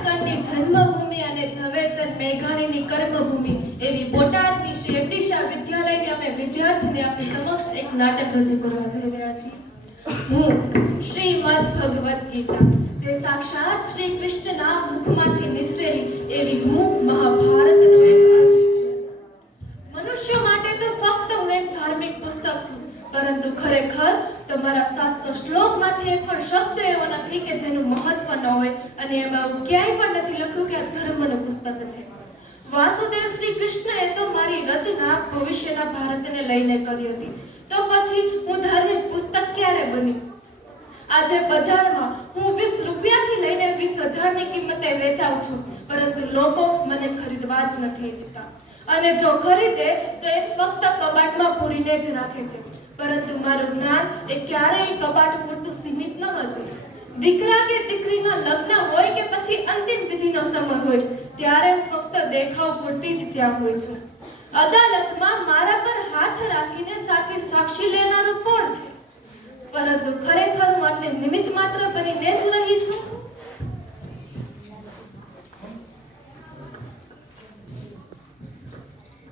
આંબેડકરની જન્મભૂમિ અને ઝવેરચંદ મેઘાણીની કર્મભૂમિ એવી બોટાદની શ્રી એપડીશા વિદ્યાલયની અમે વિદ્યાર્થીને આપણી સમક્ષ એક નાટક રજૂ કરવા જઈ રહ્યા છીએ। હું શ્રીમદ ભગવદ ગીતા, જે સાક્ષાત શ્રી કૃષ્ણના મુખમાંથી નિસરેલી એવી હું મહાભારતનો એક અંશ છું। મનુષ્યો માટે તો ફક્ત હું એક ધાર્મિક પુસ્તક છું, પરંતુ ખરેખર તો મારા 700 શ્લોકમાંથી એક પણ શબ્દ એવો નથી કે જેનું મહત્વ ન હોય, અને એમાં ક્યાંય પણ નથી લખ્યું કે આ ધર્મનું પુસ્તક છે। વાસુદેવ શ્રી કૃષ્ણએ તો મારી રચના ભવિષ્યના ભારતને લઈને કરી હતી, તો પછી હું ધાર્મિક પુસ્તક ક્યારે બની? આજે બજારમાં હું 20 રૂપિયાથી લઈને 20,000ની કિંમતે વેચાઉં છું, પરંતુ લોકો મને ખરીદવા જ નથી ઈચ્છતા, અને જો ખરીદે તો એ ફક્ત કબાટમાં પૂરીને જ રાખે છે। પરંતુ મારું જ્ઞાન એ ક્યારેય કબાટ પૂરતું સીમિત ન હતું। દીકરા કે દીકરીના લગ્ન હોય કે પછી અંતિમ વિધિનો સમય હોય, ત્યારે હું ફક્ત દેખાવ પૂરતી જ ત્યાં હોય છું। અદાલતમાં મારા પર હાથ રાખીને સાચી સાક્ષી લેનારું કોણ છે? પરંતુ ખરેખર હું આટલી નિમિત્ત માત્ર બનીને જ રહી છું।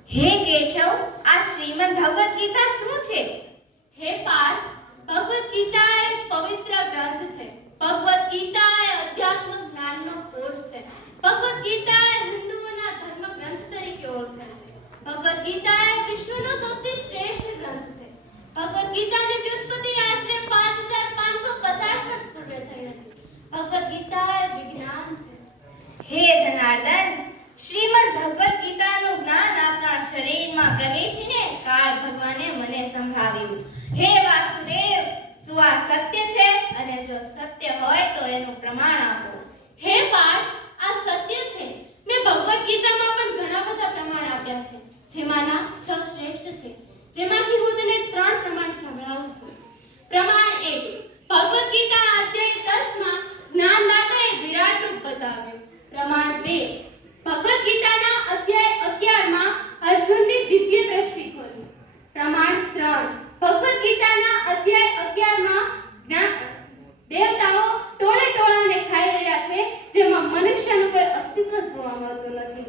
હે કેશવ, આ શ્રીમદ ભગવદ ગીતા શું છે? હે પાર્થ, ભગવદ ગીતા એક પવિત્ર ગ્રંથ છે। ભગવદ ગીતા એ અધ્યાત્મ જ્ઞાનનો કોષ છે। ભગવદ ગીતા એ હિન્દુઓના ધર્મ ગ્રંથ તરીકે ઓળખાય છે। ભગવદ ગીતા એ વિશ્વનો સૌથી શ્રેષ્ઠ ગ્રંથ છે। ભગવદ ગીતાની વ્યુત્પત્તિ આશરે 5550 વર્ષ પૂર્વે થઈ હતી। ભગવદ ગીતા એ વિજ્ઞાન છે। હે જનાર્દન, શ્રીમદ ભગવદ ગીતાનું જ્ઞાન આપના શરીરમાં પ્રવેશીને કાળ ભગવાને મને સંભળાવ્યું। હે વાસુદેવ, શું આ સત્ય છે? અને જો સત્ય હોય તો એનું પ્રમાણ આપો। હે પાર્થ, આ સત્ય છે। મેં ભગવદ ગીતામાં પણ ઘણા બધા પ્રમાણ આપ્યા છે, જેમાંના 6 શ્રેષ્ઠ છે, જેમાંથી હું તને 3 પ્રમાણ સંભળાવું છું। પ્રમાણ 1, ભગવદ ગીતા અધ્યાય 10માં જ્ઞાનદાતાએ વિરાટ રૂપ બતાવ્યું। પ્રમાણ 2, ભગવદ ગીતાના અધ્યાય 11માં અર્જુનની દિવ્ય દ્રષ્ટિ ખોલી। પ્રમાણ 3, ભગવદ ગીતાના અધ્યાય 11માં દેવતાઓ ટોળે ટોળાને ખાઈ રહ્યા છે, જેમાં મનુષ્યનું કોઈ અસ્તિત્વ જોવા મળતું નથી।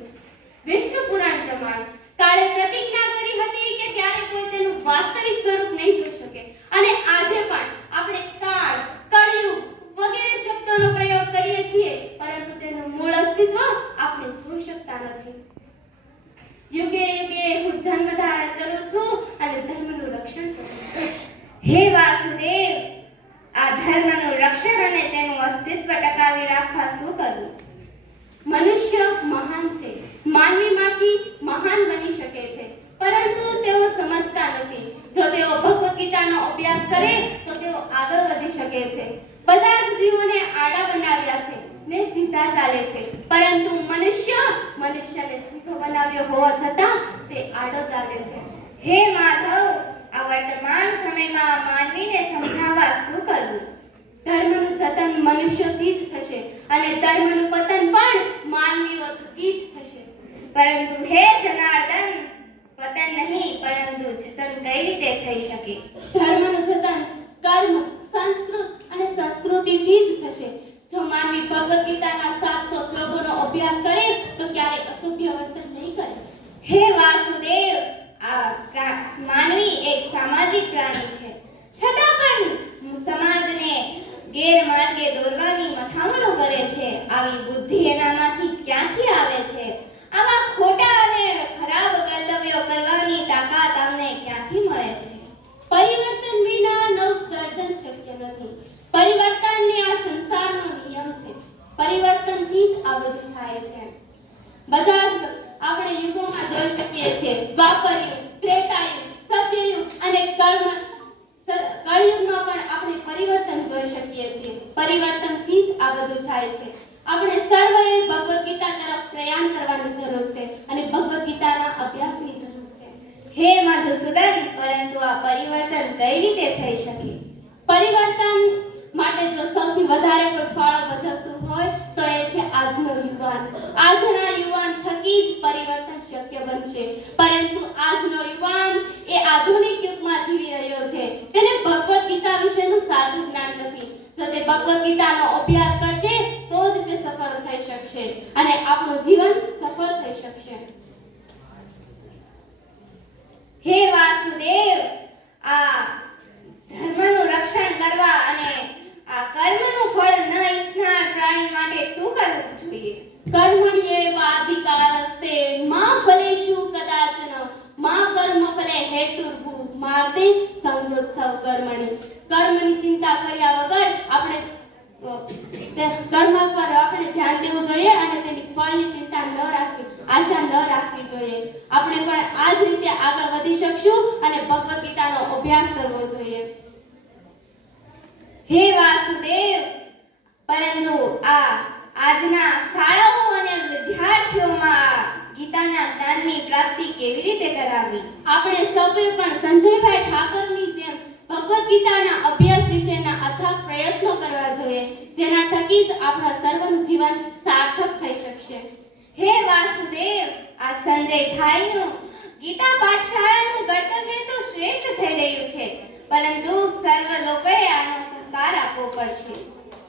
વિષ્ણુ પુરાણ પ્રમાણ, કાળે પ્રતિજ્ઞા કરી હતી કે ક્યારે કોઈ તેનું વાસ્તવિક સ્વરૂપ નહીં જોઈ શકે, અને આજે પણ આપણે કાળ, કળયુગ વગેરે શબ્દોનો પ્રયોગ કરીએ છીએ, પરંતુ તેનું મૂળ અસ્તિત્વ આપણે જોઈ શકતા નથી। યુગે યુગે હું જન્મ ધારણ કરું છું અને ધર્મનું રક્ષણ કરું છું। હે વાસુદેવ, આ ધર્મનું રક્ષણ અને તેનું અસ્તિત્વ ટકાવી રાખવા શું કરવું? મનુષ્ય મહાન છે, માનવીમાંથી મહાન બની શકે છે, પરંતુ તેઓ સમજતા નથી। જો તેઓ ભગવદ ગીતાનો અભ્યાસ કરે તો તેઓ આગળ વધી શકે છે। બધા જ જીવોને આડા બનાવ્યા છે ને સીધા ચાલે છે, પરંતુ મનુષ્યને સીધો બનાવ્યો હોવા છતાં તે આડો ચાલે છે। હે માધવ, આ વર્તમાન સમયમાં માનવીને સમજાવવા શું કરવું? ધર્મનું જતન મનુષ્યોથી જ થશે, અને ધર્મનું પતન પણ માનવીઓથી જ થશે। પરંતુ હે જનાર્દન, પતન નહીં પરંતુ જતન કઈ રીતે થઈ શકે? ધર્મનું જતન કર્મ, સંસ્કૃત અને સંસ્કૃતિથી જ થશે। જો માનવી ભગવદ ગીતાના 700 શ્લોકોનો અભ્યાસ કરે તો ક્યારેય અસભ્ય વર્તન નહીં કરે। હે વાસુદેવ, માનવી એક સામાજિક પ્રાણી છે, છતાં પણ સમાજને ગેરમાર્ગે દોરવાની મથામણો કરે છે। આવી બુદ્ધિ એનામાંથી ક્યાંથી આવે છે? આવા ખોટા અને ખરાબ કર્તવ્યો કરવાની તાકાત અમને ક્યાંથી મળે છે? પરિવર્તન વિના નવસર્જન શક્ય નથી। પરિવર્તન એ આ સંસારનો નિયમ છે। પરિવર્તનથી જ આ બધું થાય છે। બધા જ આપણે યુગોમાં જોઈ શકીએ છીએ, દ્વાપરયુગ, ત્રેતાયુગ, સત્યયુગ અને કળયુગમાં પણ આપણે પરિવર્તન જોઈ શકીએ છીએ। પરિવર્તનથી જ આ બધું થાય છે। આપણે સર્વએ ભગવદ ગીતા તરફ પ્રયાણ કરવાની જરૂર છે, અને ભગવદ ગીતાના અભ્યાસની જરૂર છે। હે મધુસૂદન, પરંતુ આ પરિવર્તન કઈ રીતે થઈ શકે? પરિવર્તન માટે જો સૌથી વધારે કોઈ ફાળો ભજવતું હોય તો એ છે આજનો યુવાન। આજના યુવાન થકી જ પરિવર્તન શક્ય બનશે, પરંતુ આજનો યુવાન એ આધુનિક યુગમાં જીવી રહ્યો છે। તેને ભગવદ ગીતા વિશેનું સાચું જ્ઞાન નથી। જો તે ભગવદ ગીતાનો અભ્યાસ કરશે તો જ તે સફળ થઈ શકશે। અને આપણું જીવન સફળ થઈ શકશે. હે વાસુદેવ, આ ધર્મનું રક્ષણ કરવા અને આ કર્મનું ફળ ન ઈચ્છનાર પ્રાણી માટે શું કરવું જોઈએ? કર્મણ્યેવાધિકારસ્તે મા ફલેષુ કદાચન મા કર્મ ફલે હેતુર્ભૂ માર્તે સંગોત્સવ કર્મણિ. કર્મની ચિંતા કર્યા વગર આપણે કર્મ પર આપણે ધ્યાન દેવું જોઈએ અને તેની ફળની ચિંતા ન રાખવી, આશા ન રાખવી જોઈએ. આપણે પણ આ જ રીતે આગળ વધી શકશું અને ભગવદ ગીતાનો અભ્યાસ કરવો જોઈએ. હે વાસુદેવ, પરંતુ આજના શાળાઓ અને વિદ્યાર્થીઓમાં ગીતાના જ્ઞાનની પ્રાપ્તિ કેવી રીતે કરાવવી? આપણે સૌએ પણ સંજયભાઈ ઠાકરની જેમ ભગવદ ગીતાના અભ્યાસ વિશેના અથાગ પ્રયત્નો કરવા જોઈએ, જેના થકી જ આપણા સર્વનું જીવન સાર્થક થઈ શકશે. હે વાસુદેવ, આ સંજયભાઈનું ગીતા પાઠશાળાનું કર્તવ્ય તો શ્રેષ્ઠ થઈ રહ્યું છે, પરંતુ સર્વ લોકોએ આનો સહકાર આપવો પડશે.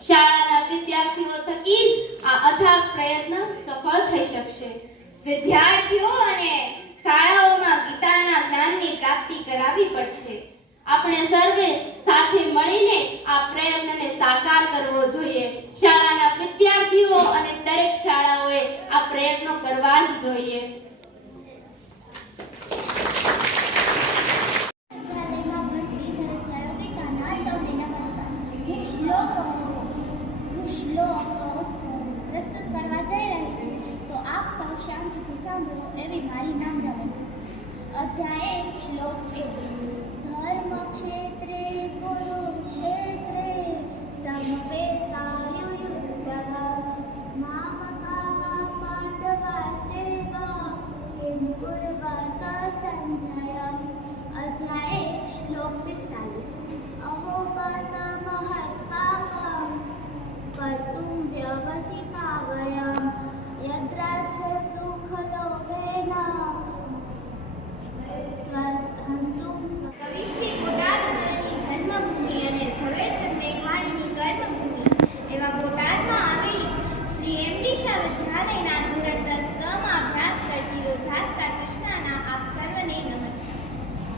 શાળાના વિદ્યાર્થીઓ થકી જ આ અથાગ પ્રયત્ન સફળ થઈ શકશે. વિદ્યાર્થીઓ અને શાળાઓમાં ગીતાના જ્ઞાનની પ્રાપ્તિ કરાવવી પડશે. આપણે સર્વે સાથે મળીને આ પ્રયત્નને સાકાર કરવો જોઈએ. શાળાના વિદ્યાર્થીઓ અને દરેક શાળાઓએ આ પ્રયત્નો કરવા જ જોઈએ. પ્રસ્તુત કરવા જઈ રહી છું, તો આપ સૌ શાંતિથી સાંભળો એવી મારી નમ્ર વિનંતી. અધ્યાય 1 શ્લોક 1. ધર્મ ક્ષેત્રે કુરુક્ષેત્રે સમવેતાયુયુત્સવ મામકાઃ પાંડવાશ્ચૈવ કિમ કુર્વત સંજય. અધ્યાય 1 શ્લોક 45. અહોબત મહત્પાપં કર્તુમ વ્યવસિતા વયમ યદ્રાજ્ય સુખલોભેન કવિ શ્રી બોટાદની જન્મભૂમિ અને ઝવેરચંદ મેઘાણીની કર્મભૂમિ એવા બોટાદમાં આવેલી શ્રી એમડી શાહ વિદ્યાલયના ધોરણ 10 માં અભ્યાસ કરતી રોજાસરા કૃષ્ણાના આપ સર્વને નમસ્કાર.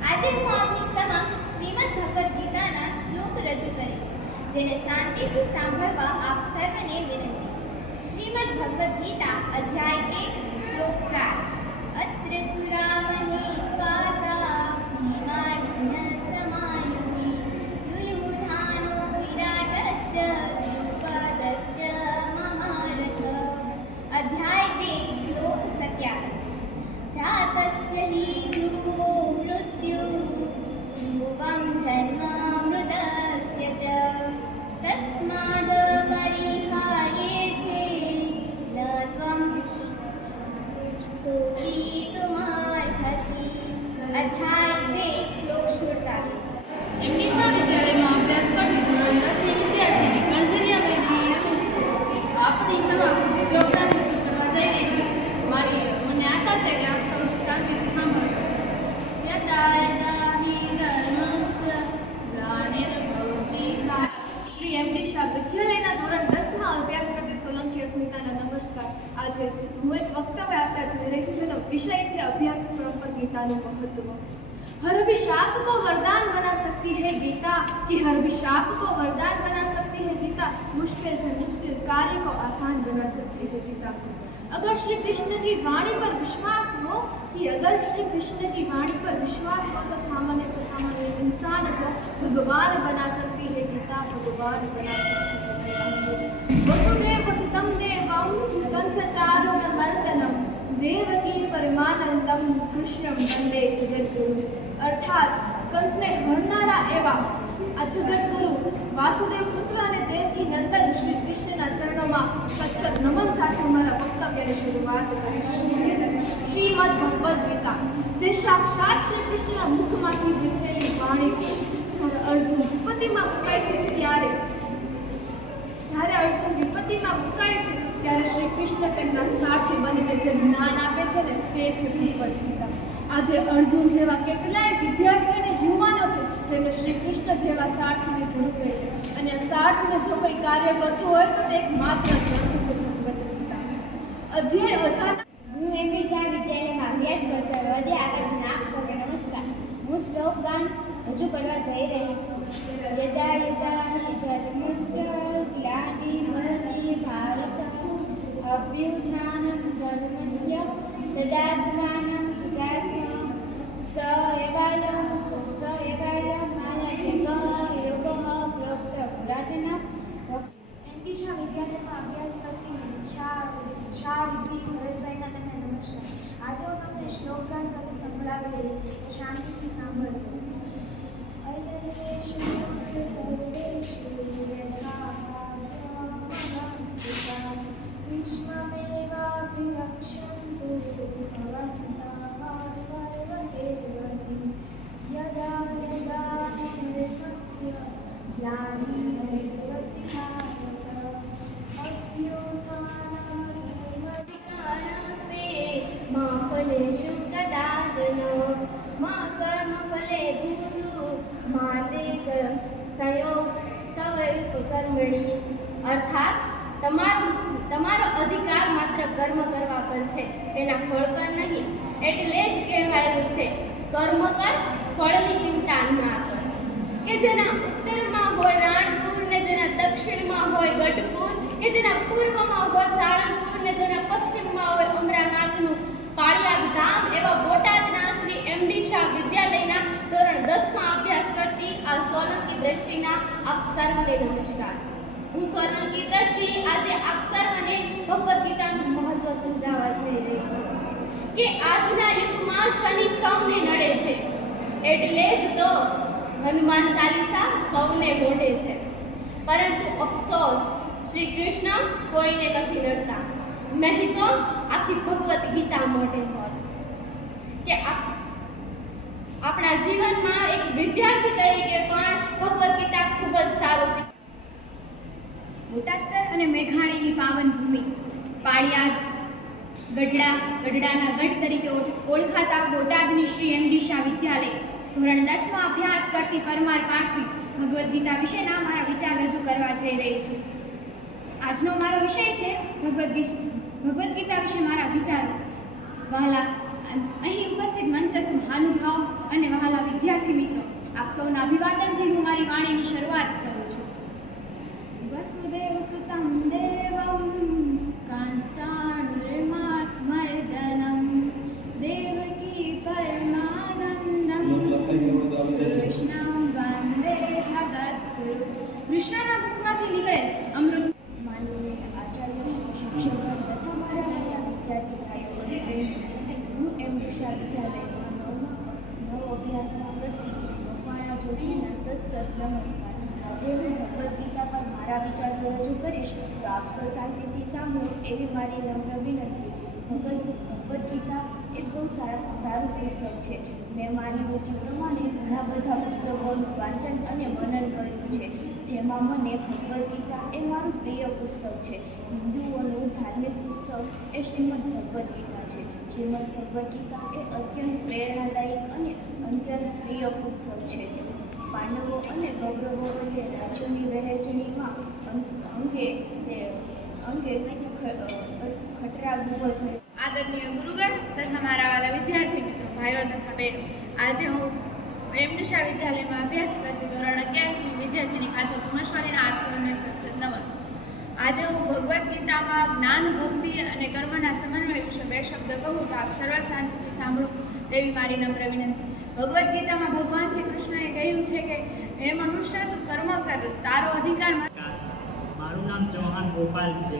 આજે હું આપની સમક્ષ શ્રીમદ ભગવદ ગીતાના શ્લોક રજૂ કરીશ, જેને શાંતિથી સાંભળવા આપ સર્વને વિનંતી. શ્રીમદ ભગવદ ગીતા અધ્યાય 1 શ્લોક 4. અત્ર સુરામહે સ્વાસા ભીમાર્જુન સમાયુધિ યુયુધાનો વિરાટશ્ચ દ્રુપદશ્ચ મહારથ. અધ્યાય 2 શ્લોક 27. જાતસ્ય હિ ધ્રુવો મૃત્યુ ધ્રુવં જન્મામૃતસ્ય ચ તસ્માદ પરિહાર્યેર્થે ન ત્વં શોચિતુમર્હસि. અધ્યાય 2 શ્લોક 48. એમડી શાહ વિદ્યાલયમાં અભ્યાસ કરતી ધોરણ 10ની વિદ્યાર્થીની કંજરિયા બેનની આપની સમક્ષ શ્લોકના રજૂ કરવા જઈ રહી છું. મને આશા છે કે આપ સૌ શાંતિથી સાંભળશો. યદા યદા હિ ધર્મસ્ય ગ્લાનિર્ભવતિ. શ્રી એમડી શાહ વિદ્યાલયના ધોરણ 10માં અભ્યાસ કરતી સોલંકી અસ્મિતાના નમસ્કાર. આજે હું એક વક્તવ્ય આપવા જઈ રહી છું, જેનો વિષય છે અભ્યાસક્રમ પર ગીતાનું મહત્વ. हर अभिशाप को वरदान बना सकती है गीता कि हर अभिशाप को वरदान बना सकती है गीता, मुश्किल से मुश्किल कार्य को आसान बना सकती है गीता. अगर श्री कृष्ण की वाणी पर विश्वास हो तो सामान्य से सामान्य इंसान को भगवान बना सकती है गीता, भगवान बना सकती है गीता. वसुदेव सुतं देवं कंसचारुणमर्दनं देवकी परमानंदम कृष्णं वंदे जगद्गुरु. अर्थात कंसने हरनारा एवा આ જગતગુરુ વાસુદેવ પુત્ર અને દેવકી નંદન શ્રી કૃષ્ણના ચરણોમાં સચ્ચત નમન સાથે મારા વક્તવ્યની શરૂઆત કરીશ. શ્રીમદ ભગવદ્ ગીતા, જે સાક્ષાત શ્રી કૃષ્ણના મુખમાંથી નીકળેલી વાણી છે. જ્યારે અર્જુન વિપત્તિમાં મુકાય છે ત્યારે શ્રી કૃષ્ણ તેમના સાથી બનીને જે જ્ઞાન આપે છે ને તે છે ભગવદ્ ગીતા. આજે અર્જુન જેવા કેટલાય વિદ્યાર્થી અને યુવાનો છે જેમને શ્રી કૃષ્ણ જેવા સારથીની જરૂર હોય છે, અને આ સારથીને જો કોઈ કાર્ય કરતું હોય તો તે એક માત્ર ગ્રંથ છે ભગવદ્ ગીતા. અધ્યાય 18 હું એમની શાહ વિદ્યાલયમાં અભ્યાસ કરતા હૃદય આકાશના આપ સૌને નમસ્કાર. હું શ્લોક ગાન રજૂ કરવા જઈ રહી છું. યદા યદા હિ ધર્મસ્ય ગ્લાનિર્ભવતિ ભારત અભ્યુત્થાનમ ધર્મસ્ય તદાત્માનં સુજાત્યં સ એવાયં માનસિકઃ યોગઃ પ્રોક્ત પુરાતન. એમની શાહ વિદ્યાલયમાં અભ્યાસ કરતી શાહ રિદ્ધિ ભરતભાઈના તમને નમસ્કાર. આજે હું તમને શ્લોક ગાન કરી સંભળાવી રહી છું, તો શાંતિથી સાંભળજો. અયલેષુ ચ સર્વેષુ યથા ભાગમસ્તિકા વિશ્વમેવાભિરક્ષન્તુ ભવन्तः સર્વદેવહિ યદા યદા હિ ધર્મસ્ય ગ્લાનિર્ભવતિ ભારત અભ્યુત્થાનમસ્તે મા ફલેષુ કદાચન મા કર્મફલે ભૂતુ મા તે સંયોગ સ્તવૈવ કર્મણિ. અર્થાત તમારો અધિકાર માત્ર કર્મ કરવા પર છે, તેના ફળ પર નહીં. એટલે જ કહેવાયું છે કર્મ કર, ફળની ચિંતા ના કર. કે જેના ઉત્તરમાં હોય રાણપુર ને જેના દક્ષિણમાં હોય ગઢપુર, કે જેના પૂર્વમાં હોય સાળંગપુર ને જેના પશ્ચિમમાં હોય અમરાનાથનું પાળિયાદ ધામ, એવા બોટાદના શ્રી એમડી શાહ વિદ્યાલયના ધોરણ 10માં અભ્યાસ કરતી આ સોલંકી દ્રષ્ટિના આપ સર્વને નમસ્કાર. હું સોલંકી દ્રષ્ટિ આજે આપ સર્વને ભગવદ્ ગીતાનું મહત્વ સમજાવવા જઈ રહી છું કે આજના યુગમાં શનિ સૌને નડે છે, એટલે જ તો હનુમાન ચાલીસા સૌને મોઢે છે. પરંતુ અફસોસ, શ્રી કૃષ્ણ કોઈને નથી નડતા, નહીં તો આખી ભગવદ્ ગીતા મોઢે હોત. કે આપણા જીવનમાં એક વિદ્યાર્થી તરીકે પણ ભગવદ્ ગીતા ખૂબ જ સારું બોટાદ અને મેઘાણીની પાવન ભૂમિ પાળિયાદ ગઢડાના ગઢ તરીકે ઓળખાતા બોટાદની શ્રી એમડી શાહ વિદ્યાલય ધોરણ 10માં અભ્યાસ કરતી પરમાર પાઠવી ભગવદ્ ગીતા વિશેના મારા વિચાર રજૂ કરવા જઈ રહી છું. આજનો મારો વિષય છે ભગવદ્ ગીતા વિશે મારા વિચારો. વહાલા અહીં ઉપસ્થિત મંચસ્થ મહાનુભાવો અને વહાલા વિદ્યાર્થી મિત્રો, આપ સૌના અભિવાદનથી હું મારી વાણીની શરૂઆત કરું છું. વસુદેવ સુતં દેવં કાંચાણુર્મર્દનમ દેવકી પરમાનંદમ કૃષ્ણં વંદે જગદ્ગુરુ. કૃષ્ણના મુખમાંથી નીકળેલ અમૃત. માનનીય આચાર્ય શ્રી શિક્ષકો તથા મારા વહાલા વિદ્યાર્થી ભાઈઓ અને બહેનો, હું એમડી શાહ વિદ્યાલયમાં નવ અભ્યાસમાં કરતી મકવાણા જોશીના સત નમસ્કાર. આજે હું ભગવદ્ ગીતા પર મારા વિચારો રજૂ કરીશ, તો આપ સૌ શાંતિથી સાંભળો એવી મારી નમ્ર વિનંતી. ભગવદ્ ગીતા એ બહુ સારું પુસ્તક છે. મેં મારી રુચિ પ્રમાણે ઘણા બધા પુસ્તકોનું વાંચન અને મનન કર્યું છે, જેમાં મને ભગવદ્ ગીતા એ મારું પ્રિય પુસ્તક છે. હિન્દુઓનું ધાર્મિક પુસ્તક એ શ્રીમદ ભગવદ્ ગીતા છે. શ્રીમદ ભગવદ્ ગીતા એ અત્યંત પ્રેરણાદાયક અને અત્યંત પ્રિય પુસ્તક છે. પાંડવો અને કૌરવો વચ્ચે રાજ્યોની વહેંચણીમાં અંગે ખતરા ઊભો થયો. આદરણીય ગુરુગણ તથા મારા વાલા વિદ્યાર્થી મિત્રો, ભાઈઓ તથા બહેનો, આજે હું એમડી શાહ વિદ્યાલયમાં અભ્યાસ કરતી ધોરણ 11ની વિદ્યાર્થીની કાજલ કુમારસ્વામીના આપ સૌને સચિત નમન. આજે હું ભગવદ્ ગીતામાં જ્ઞાન, ભક્તિ અને કર્મના સમન્વય વિશે 2 શબ્દ કહું, તો આપ સર્વ શાંતિથી સાંભળો તેવી મારી નમ્ર વિનંતી. ભગવદ્ ગીતામાં ભગવાન શ્રી કૃષ્ણએ કહ્યું છે કે હે મનુષ્ય, તું કર્મ કર, તારો અધિકાર. મારું નામ ચૌહાણ ગોપાલ છે.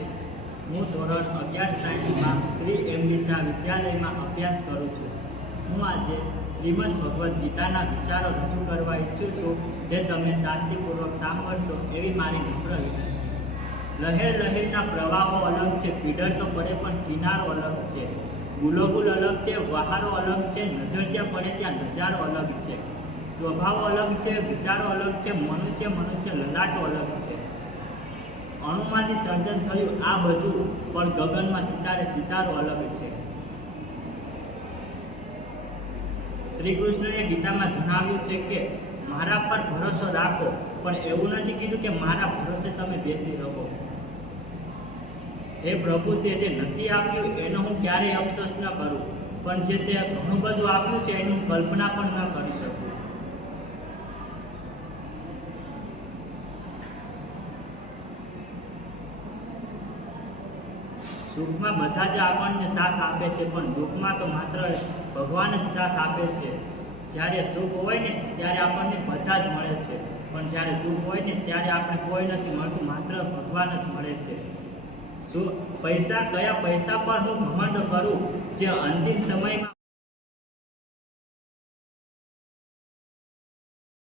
હું ધોરણ 11 સાયન્સમાં શ્રી એમડી શાહ વિદ્યાલયમાં અભ્યાસ કરું છું. હું આજે શ્રીમદ ભગવદ્ ગીતાના વિચારો રજૂ કરવા ઈચ્છું છું, જે તમે શાંતિપૂર્વક સાંભળશો એવી મારી નમ્ર વિનંતી. લહેર લહેરના પ્રવાહો અલગ છે, પીડર તો પડે પણ કિનારો અલગ છે. ગુલોગુલ અલગ છે, વહારો અલગ છે, નજર જ્યાં પડે ત્યાં નજારો અલગ છે. સ્વભાવો અલગ છે, વિચારો અલગ છે, મનુષ્ય લલાટો અલગ છે. અણુમાંથી સર્જન થયું આ બધું, પણ ગગનમાં સિતારો અલગ છે. શ્રી કૃષ્ણએ ગીતામાં જણાવ્યું છે કે મારા પર ભરોસો રાખો, પણ એવું નથી કીધું કે મારા ભરોસે તમે બેસી રહો. હે પ્રભુ, તે જે નથી આપ્યું એનો હું ક્યારેય અફસોસ ન કરું, પણ જે તે ઘણું બધું આપ્યું છે એની હું કલ્પના પણ ન કરી શકું. સુખમાં બધા જ આપણને સાથ આપે છે, પણ દુઃખમાં તો માત્ર ભગવાન જ સાથ આપે છે. જ્યારે સુખ હોય ને ત્યારે આપણને બધા જ મળે છે, પણ જ્યારે દુઃખ હોય ને ત્યારે આપણે કોઈ નથી મળતું, માત્ર ભગવાન જ મળે છે. કયા પૈસા પર હું ઘમંડ કરું, જે અંતિમ સમયમાં